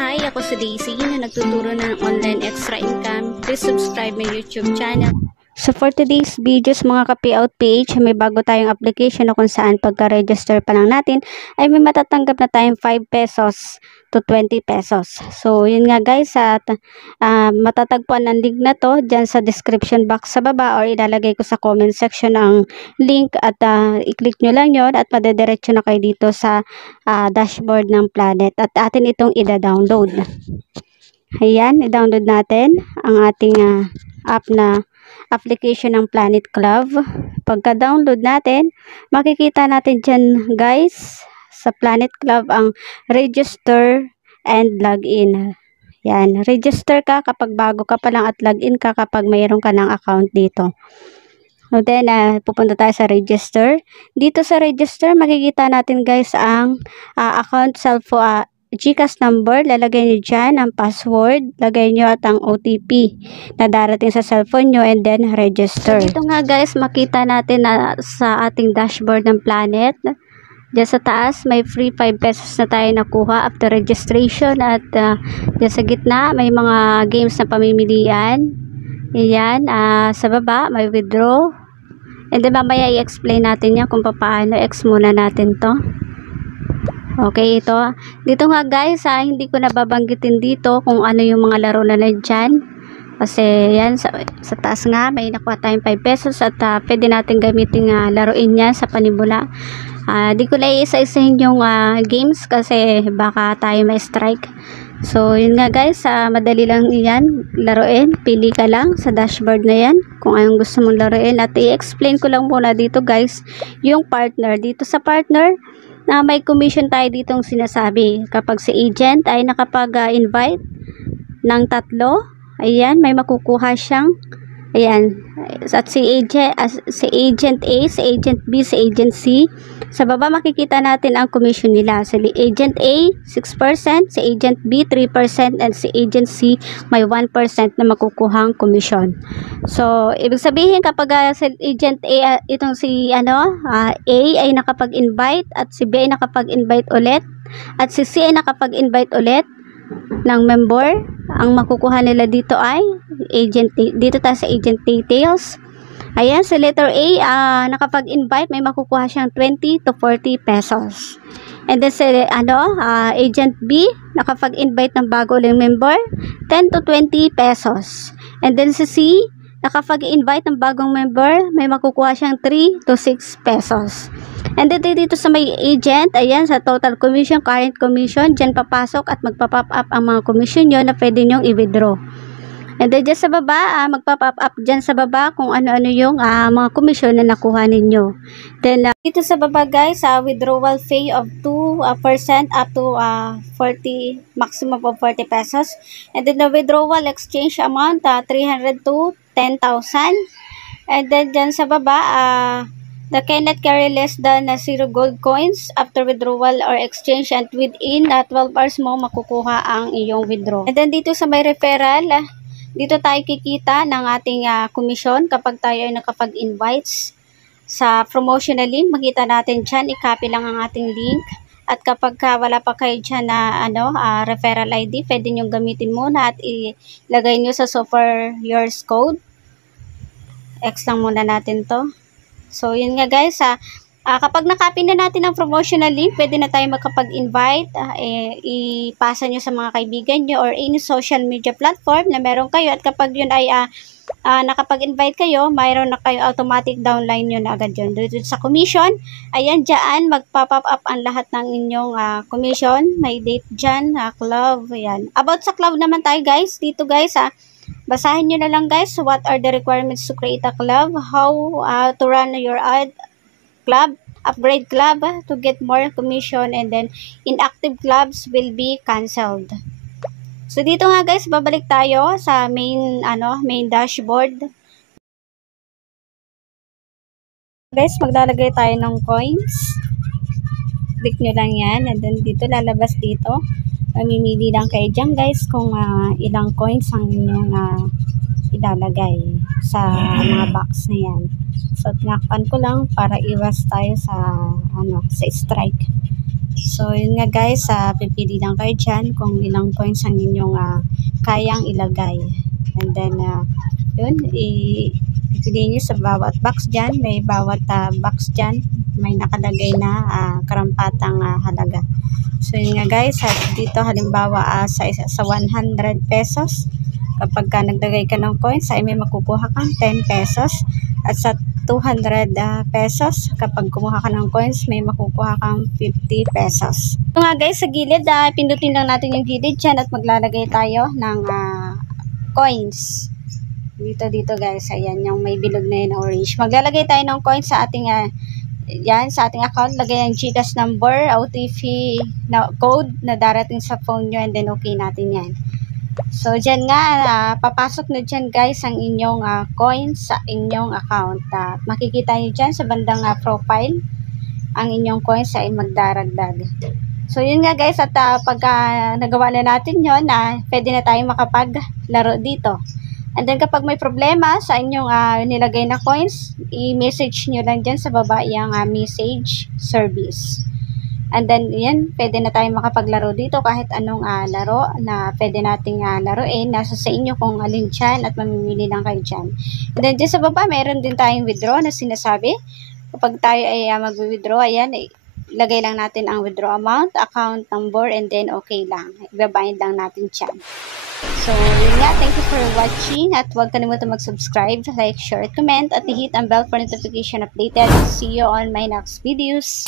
Hi, ako si Daisy na nagtuturo ng online extra income. Please subscribe my YouTube channel. So for today's videos mga ka-payout page, may bago tayong application na kung saan pagka-register pa lang natin ay may matatanggap na tayong 5 pesos to 20 pesos. So yun nga guys, at matatagpuan ng link na to dyan sa description box sa baba or ilalagay ko sa comment section ang link at i-click nyo lang yon at madediretso na kayo dito sa dashboard ng Planet at atin itong ida-download. Ayan, i-download natin ang ating app na application ng Planet Club. Pagka-download natin, makikita natin dyan guys sa Planet Club ang register and login. Yan, register ka kapag bago ka pa lang at login ka kapag mayroon ka ng account dito. So then, pupunta tayo sa register. Dito sa register, makikita natin guys ang account GCash number, lalagay nyo dyan ang password, lagay nyo at ang OTP na darating sa cellphone nyo and then register. So, dito nga guys, makita natin na sa ating dashboard ng Planet, dyan sa taas, may free 5 pesos na tayo nakuha after registration at dyan sa gitna, may mga games na pamimilian. Ayan, sa baba, may withdraw. And then mamaya i-explain natin yan kung paano. Muna natin to. Okay, ito. Dito nga guys, hindi ko nababanggitin dito kung ano yung mga laro na nandyan. Kasi yan, sa taas nga, may nakuha tayong 5 pesos at pwede natin gamitin laruin yan sa panimula. Di ko na iisa-isahin yung games kasi baka tayo may strike. So, yun nga guys, madali lang yan, laruin. Pili ka lang sa dashboard na yan kung anong gusto mong laruin. At i-explain ko lang muna dito guys, yung partner. Dito sa partner, na may commission tayo ditong sinasabi. Kapag si agent ay nakapag-invite ng 3, ayan, may makukuha siyang, ayan, at si agent A, si agent B, si agent C. Sa baba makikita natin ang commission nila. Si agent A, 6%, si agent B, 3%, and si agent C, may 1% na makukuhang commission. So, ibig sabihin kapag si agent A, itong si A ay nakapag-invite at si B ay nakapag-invite ulit at si C ay nakapag-invite ulit ng member, ang makukuha nila dito ay agent, dito tayo sa agent details. Ayan, sa letter A, nakapag-invite, may makukuha siyang 20 to 40 pesos. And then sa agent B, nakapag-invite ng bago uling member, 10 to 20 pesos. And then sa C, nakapag-invite ng bagong member, may makukuha siyang 3 to 6 pesos. And then dito sa may agent, ayan, sa total commission, current commission, dyan papasok at magpa-pop up ang mga commission nyo na pwede nyong i-withdraw. And then dyan sa baba, magpa-pop up dyan sa baba kung ano-ano yung mga commission na nakuha ninyo. Then dito sa baba guys, withdrawal fee of 2% up to 40, maximum of 40 pesos. And then the withdrawal exchange amount, 300 to 10,000. And then dyan sa baba, the cannot carry less than 0 gold coins after withdrawal or exchange, and within 12 hours mo makukuha ang iyong withdraw. And then dito sa may referral, dito tayo kikita ng ating commission kapag tayo ay nakapag-invites. Sa promotional link, makita natin dyan, i-copy lang ang ating link. At kapag wala pa kayo dyan na referral ID, pwede nyo gamitin muna at ilagay nyo sa software yours code. X lang muna natin to. So, yun nga guys, kapag nakapin na natin ang promotional link, pwede na tayo makapag-invite, ipasa nyo sa mga kaibigan nyo or any social media platform na meron kayo. At kapag yun ay nakapag-invite kayo, mayroon na kayo automatic downline nyo na agad yun. Dito sa commission, ayan dyan, magpa-pop up ang lahat ng inyong commission. May date dyan, club, ayan. About sa club naman tayo guys, dito guys, basahin nyo na lang guys, what are the requirements to create a club, how to run your ad club, upgrade club to get more commission, and then inactive clubs will be cancelled. So dito nga guys, babalik tayo sa main dashboard. Guys, maglalagay tayo ng coins. Click nyo lang yan, and then dito lalabas dito. Mamimili lang kayo dyan guys kung ilang coins ang inyong ilalagay sa mga box na yan. So, tinakpan ko lang para iwas tayo sa, sa strike. So, yun nga guys, pipili lang kayo dyan kung ilang coins ang inyong kayang ilagay. And then, yun, pipiliin nyo sa bawat box dyan. May bawat box dyan, may nakalagay na karampatang halaga. So, yun nga guys, dito halimbawa sa 100 pesos, kapag naglagay ka ng coins, ay may makukuha kang 10 pesos. At sa 200 pesos, kapag kumuha ka ng coins, may makukuha kang 50 pesos. So nga guys, sa gilid, pindutin lang natin yung gilid dyan at maglalagay tayo ng coins. Dito guys, ayan, yung may bilog na yun, orange. Maglalagay tayo ng coins sa ating sa ating account. Lagay ang GCash number, OTP na code na darating sa phone nyo, and then okay natin yan. So, dyan nga, papasok na dyan guys ang inyong coins sa inyong account. Makikita nyo dyan sa bandang profile, ang inyong coins ay magdaragdag. So, yun nga guys, at pagka nagawa na natin yun, pwede na tayong makapaglaro dito. And then, kapag may problema sa inyong nilagay na coins, i-message nyo lang dyan sa baba yung message service. And then, yan, pwede na tayong makapaglaro dito kahit anong laro na pwede nating laruin. Nasa sa inyo kung alin dyan at mamimili lang kayo dyan. And then, dyan sa baba, meron din tayong withdraw na sinasabi. Kapag tayo ay mag-withdraw, ayan, ilagay lang natin ang withdraw amount, account number, and then okay lang. Ibabind lang natin dyan. So, yun nga, thank you for watching at huwag kalimutan mag-subscribe, like, share, comment, at i-hit ang bell for notification updated. See you on my next videos.